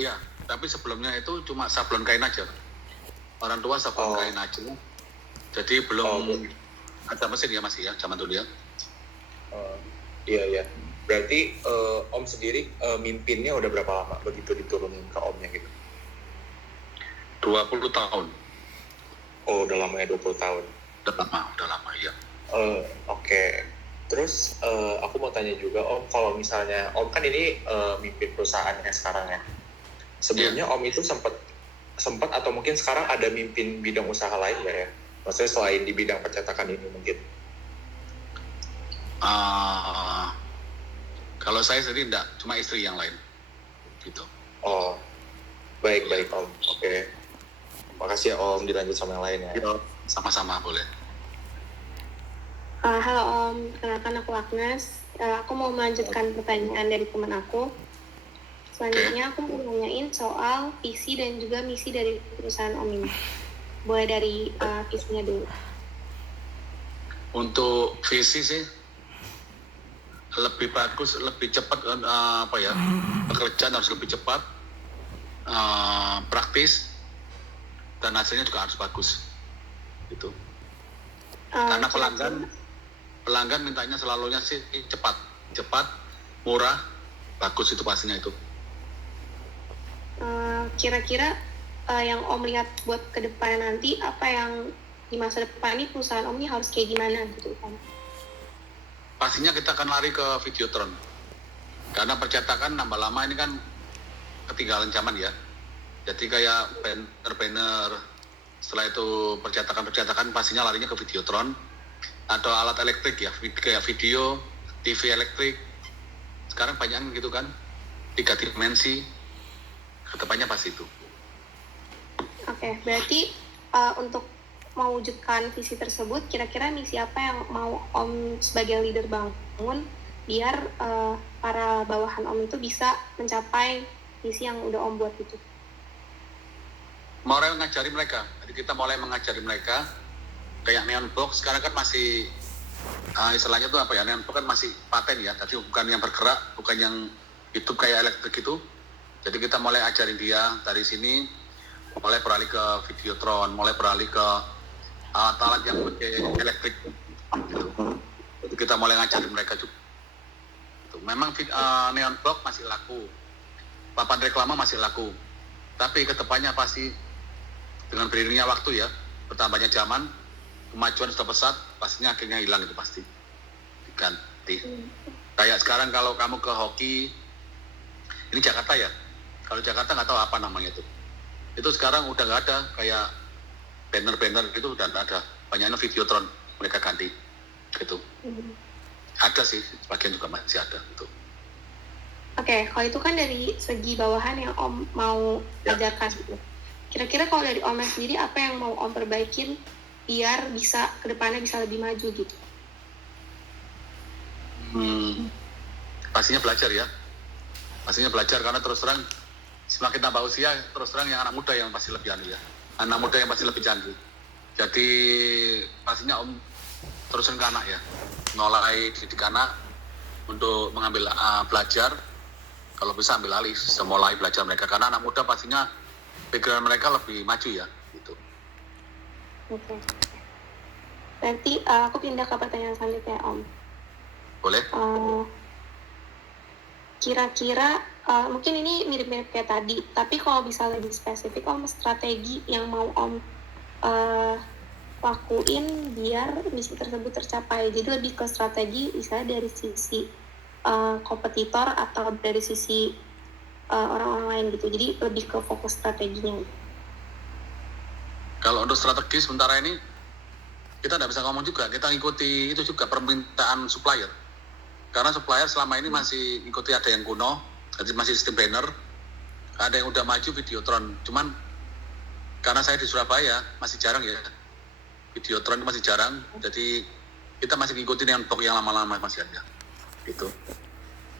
Iya, tapi sebelumnya itu cuma sablon kain aja. Orang tua sablon kain aja. Jadi belum ada mesin ya masih ya, zaman dulu ya. Iya. Berarti Om sendiri mimpinnya udah berapa lama begitu diturunin ke Omnya gitu? 20 tahun. Oh, udah lama ya 20 tahun. Udah lama ya. Oke. Terus aku mau tanya juga Om, kalau misalnya Om kan ini mimpin perusahaannya sekarang ya. Sebelumnya Om itu sempat atau mungkin sekarang ada mimpin bidang usaha lain nggak ya? Maksudnya selain di bidang percetakan ini mungkin? Kalau saya sendiri enggak, cuma istri yang lain. Gitu. Oh, baik Om. Oke. Makasih ya Om, dilanjut sama yang lain ya. Sama-sama boleh. Halo Om, kenalkan aku Agnes. Aku mau melanjutkan pertanyaan dari teman aku. Selanjutnya aku mau nanyain soal visi dan juga misi dari perusahaan Om ini. Boleh dari visinya dulu. Untuk visi sih lebih bagus, lebih cepat pekerjaan harus lebih cepat, praktis, dan hasilnya juga harus bagus. Gitu. Karena pelanggan mintanya selalunya sih cepat, murah, bagus itu pastinya itu. Kira-kira yang Om lihat buat ke depan nanti, apa yang di masa depan ini perusahaan Om ini harus kayak gimana gitu kan? Pastinya kita akan lari ke Videotron. Karena percetakan nambah lama ini kan ketinggalan zaman ya. Jadi kayak banner, setelah itu percetakan pastinya larinya ke Videotron. Atau alat elektrik ya, kayak video, TV elektrik. Sekarang banyak gitu kan, 3 dimensi. Kedepannya pasti itu. Oke, berarti untuk mewujudkan visi tersebut, kira-kira misi apa yang mau Om sebagai leader bangun biar para bawahan Om itu bisa mencapai misi yang udah Om buat itu? Mulai mengajari mereka. Jadi kita mulai mengajari mereka kayak neon box. Sekarang kan masih istilahnya tuh apa ya, neon box kan masih paten ya. Jadi bukan yang bergerak, bukan yang hidup kayak elektrik itu. Jadi kita mulai ajarin dia dari sini, mulai beralih ke Videotron, mulai beralih ke alat-alat yang pakai elektrik gitu. Jadi kita mulai ngajarin mereka juga. Memang neon box masih laku, papan reklama masih laku, tapi kedepannya pasti dengan beriringnya waktu ya, bertambahnya zaman, kemajuan sudah pesat, pastinya akhirnya hilang itu pasti diganti. Kayak sekarang kalau kamu ke hoki, ini Jakarta ya, kalau Jakarta nggak tahu apa namanya itu sekarang udah nggak ada, kayak banner gitu udah nggak ada, banyaknya Videotron mereka ganti gitu. Ada sih, sebagian juga masih ada gitu. Oke, kalau itu kan dari segi bawahan yang Om mau ajarkan gitu. Kira-kira kalau dari Om sendiri, apa yang mau Om perbaikin biar bisa kedepannya bisa lebih maju gitu? Pastinya belajar karena terus terang semakin tambah usia, terus terang yang anak muda yang pasti lebih canggih. Jadi pastinya Om terusin ke anak ya, mulai didik anak untuk mengambil belajar, kalau bisa ambil alih, mulai belajar mereka, karena anak muda pastinya pikiran mereka lebih maju ya gitu. Oke. Nanti aku pindah ke pertanyaan selanjutnya Om. Boleh? Kira-kira mungkin ini mirip-mirip kayak tadi, tapi kalau bisa lebih spesifik Om, strategi yang mau Om lakuin biar misi tersebut tercapai. Jadi lebih ke strategi misalnya dari sisi kompetitor atau dari sisi orang-orang lain gitu. Jadi lebih ke fokus strateginya. Kalau untuk strategi sementara ini kita tidak bisa ngomong juga, kita ngikuti itu juga permintaan supplier. Karena supplier selama ini masih ngikuti, ada yang kuno, jadi masih sistem banner, ada yang udah maju Videotron. Cuman karena saya di Surabaya masih jarang ya, Videotron masih jarang, jadi kita masih ngikutin yang box yang lama-lama masih ada gitu.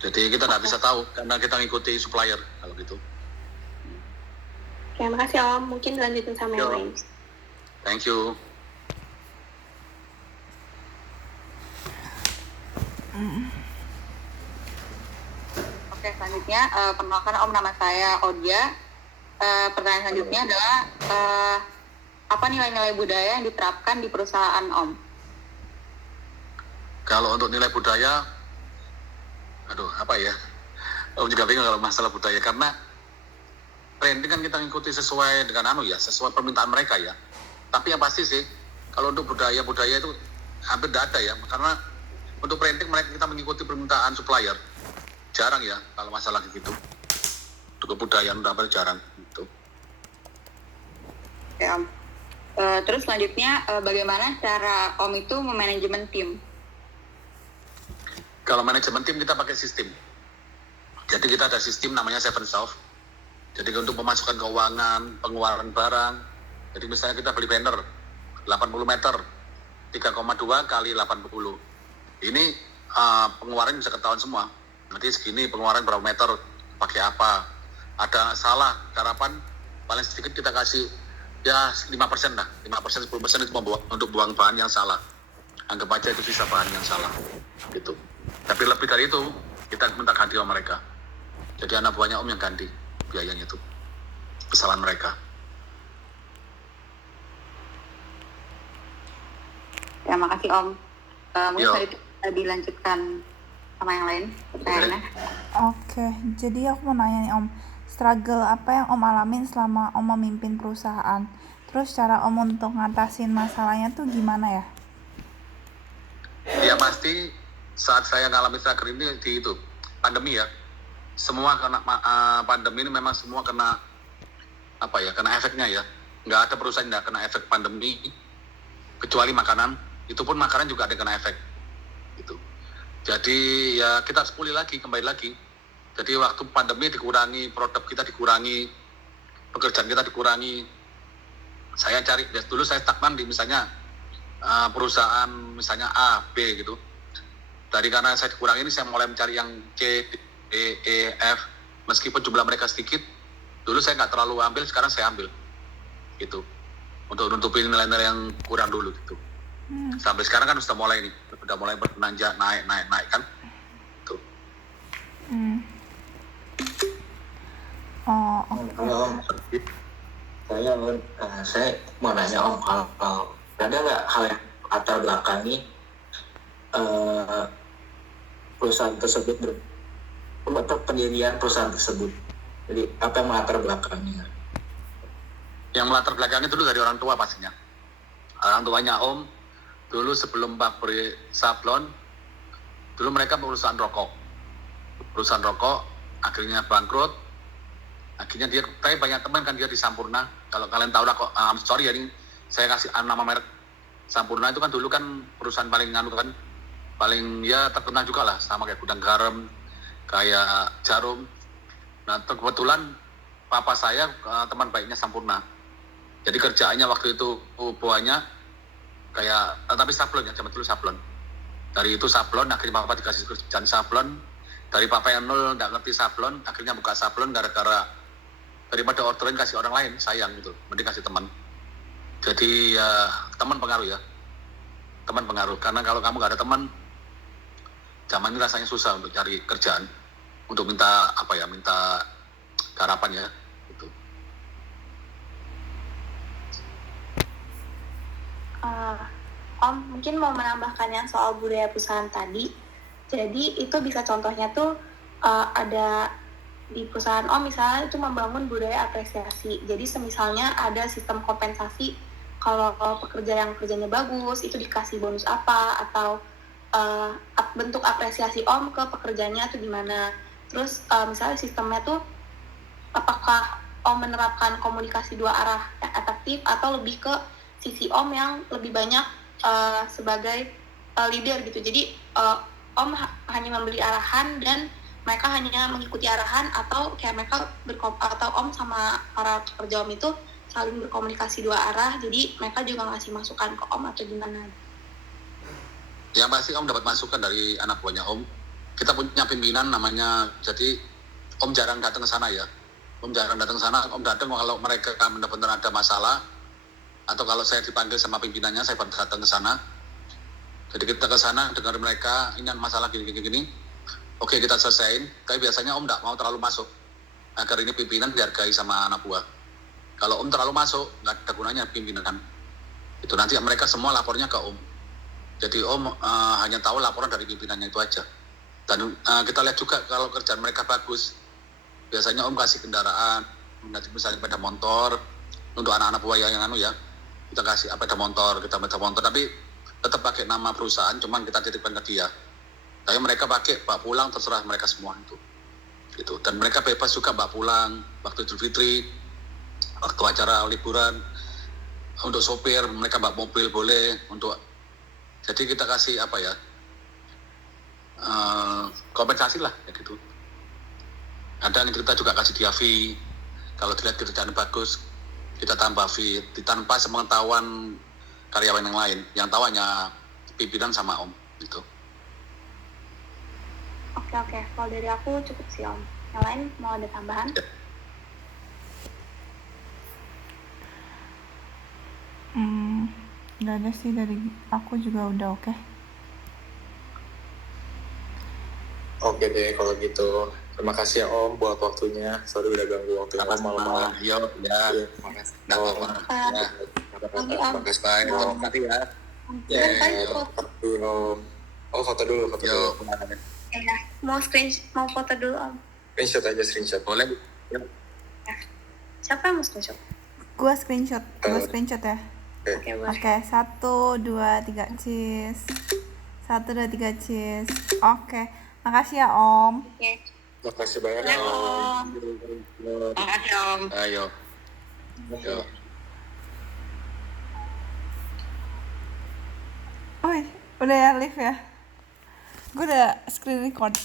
Jadi kita nggak bisa tahu karena kita ngikuti supplier kalau gitu. Oke, makasih Om. Mungkin dilanjutin sama yang lain. Thank you. Oke, selanjutnya perkenalkan Om, nama saya Odia. Pertanyaan selanjutnya adalah apa nilai-nilai budaya yang diterapkan di perusahaan Om? Kalau untuk nilai budaya, aduh apa ya? Om juga bingung kalau masalah budaya karena branding kan kita ngikuti sesuai dengan sesuai permintaan mereka ya. Tapi yang pasti sih kalau untuk budaya itu hampir tidak ada ya, karena untuk branding mereka kita mengikuti permintaan supplier. Jarang ya kalau masalah gitu. Untuk kebudayaan udah hampir jarang gitu. Oke, Om. Terus selanjutnya bagaimana cara Om itu memanajemen tim? Kalau manajemen tim kita pakai sistem. Jadi kita ada sistem namanya Seven Solve. Jadi untuk pemasukan keuangan, pengeluaran barang. Jadi misalnya kita beli banner 80 meter, 3,2 kali 80. Ini pengeluaran bisa ketahuan semua. Nanti segini pengeluaran berapa meter, pakai apa. Ada salah, harapan paling sedikit kita kasih ya 5% lah. 5%, 10% itu untuk buang bahan yang salah. Anggap aja itu sisa bahan yang salah. Gitu. Tapi lebih dari itu, kita minta ganti sama mereka. Jadi anak buahnya Om yang ganti biayanya itu. Kesalahan mereka. Ya, makasih Om. Mungkin Yo. bisa dilanjutkan sama yang lain pertanyaannya. Oke, jadi aku mau nanya nih Om, struggle apa yang Om alamin selama Om memimpin perusahaan? Terus cara Om untuk ngatasin masalahnya tuh gimana ya? Ya pasti saat saya ngalami struggle ini di itu pandemi ya. Semua kena pandemi ini memang semua kena kena efeknya ya. Nggak ada perusahaan yang nggak kena efek pandemi kecuali makanan. Itu pun makanan juga ada yang kena efek. Gitu. Jadi ya kita harus kembali lagi. Jadi waktu pandemi dikurangi, produk kita dikurangi, pekerjaan kita dikurangi. Saya cari, dulu saya stagnan di misalnya perusahaan misalnya A, B gitu. Dari karena saya dikurangi ini saya mulai mencari yang C, D, E, F. Meskipun jumlah mereka sedikit, dulu saya nggak terlalu ambil, sekarang saya ambil. Gitu. Untuk nutupin nilai-nilai yang kurang dulu gitu. Sampai sekarang kan sudah mulai berpenanjak naik kan. Tuh. Oh, oke. Kalau saya mau nanya Om, kalau ada nggak hal yang latar belakangi perusahaan tersebut atau pendirian perusahaan tersebut? Jadi apa yang melatar belakangnya? Yang melatar belakangnya dulu dari orang tua pastinya. Orang tuanya Om dulu sebelum pabrik sablon, dulu mereka perusahaan rokok, akhirnya bangkrut. Akhirnya dia, tapi banyak teman kan dia di Sampurna. Kalau kalian tahu lah kok, sorry ya ini saya kasih nama merek. Sampurna itu kan dulu kan perusahaan paling paling ya terkenal juga lah, sama kayak gudang garam, kayak Jarum. Nah kebetulan papa saya teman baiknya Sampurna. Jadi kerjaannya waktu itu buahnya kayak, tapi sablon ya, zaman dulu sablon. Dari itu sablon, akhirnya papa dikasih kerjaan sablon. Dari papa yang nol nggak ngerti sablon, akhirnya buka sablon gara-gara daripada orderin kasih orang lain, sayang gitu, mending kasih teman. Jadi ya teman pengaruh ya, teman pengaruh. Karena kalau kamu nggak ada teman, zaman ini rasanya susah untuk cari kerjaan, untuk minta minta harapan ya. Gitu. Om mungkin mau menambahkan yang soal budaya perusahaan tadi. Jadi itu bisa contohnya tuh ada di perusahaan Om misalnya itu membangun budaya apresiasi. Jadi semisalnya ada sistem kompensasi kalau pekerja yang kerjanya bagus itu dikasih bonus apa, atau bentuk apresiasi Om ke pekerjanya itu gimana. Terus misalnya sistemnya tuh apakah Om menerapkan komunikasi dua arah yang efektif atau lebih ke sisi Om yang lebih banyak sebagai leader gitu. Jadi Om hanya memberi arahan dan mereka hanya mengikuti arahan, atau kayak mereka atau Om sama para pekerja Om itu saling berkomunikasi dua arah, jadi mereka juga ngasih masukan ke Om atau gimana? Ya pasti Om dapat masukan dari anak buahnya Om. Kita punya pimpinan namanya, jadi Om jarang datang ke sana ya. Om jarang datang ke sana, Om datang kalau mereka benar-benar ada masalah, atau kalau saya dipanggil sama pimpinannya, saya datang ke sana. Jadi kita ke sana, dengar mereka, ini masalah gini. oke kita selesaiin, tapi biasanya Om nggak mau terlalu masuk agar ini pimpinan dihargai sama anak buah. Kalau Om terlalu masuk, nggak ada gunanya pimpinan. Itu nanti mereka semua lapornya ke Om. Jadi Om hanya tahu laporan dari pimpinannya itu aja. Dan kita lihat juga kalau kerjaan mereka bagus, biasanya Om kasih kendaraan, nanti misalnya sepeda motor untuk anak-anak buah yang anu ya, kita kasih sepeda motor, tapi tetap pakai nama perusahaan, cuman kita titipkan ke dia. Tapi mereka pakai bawa pulang, terserah mereka semua itu. Gitu. Dan mereka bebas juga bawa pulang waktu Idul Fitri, waktu acara liburan. Untuk sopir mereka bawa mobil boleh. Jadi kita kasih apa ya, kompensasi lah kayak gitu. Kadang kita juga kasih dia fee. Kalau dilihat kerjaan bagus, kita tambah fee tanpa sepengetahuan karyawan yang lain. Yang tahu hanya pimpinan sama Om gitu. Oke. Kalau dari aku cukup sih Om. Yang lain mau ada tambahan? Ya. Nggak ada sih, dari aku juga udah oke. Oke deh kalau gitu. Terima kasih ya Om buat waktunya. Sorry udah ganggu waktu Om malam-malam. Yo, ya. Iya, terima kasih. Nggak apa-apa. Ya. Terima kasih. Bye. Terima kasih ya. Yo, foto dulu, Om. Oh foto dulu. Yo. Ya, mau foto dulu Om. Screenshot aja screenshot. Boleh. Yo. Siapa yang mau screenshot? Gua screenshot ya. Oke, boleh. Oke, 1, 2, 3, cheese. 1, 2, 3, cheese. Oke, makasih ya Om. Oke. Makasih banyak Ya, Om. Makasih Om. Ayo. Yo. Udah ya live ya. Gue udah screen record.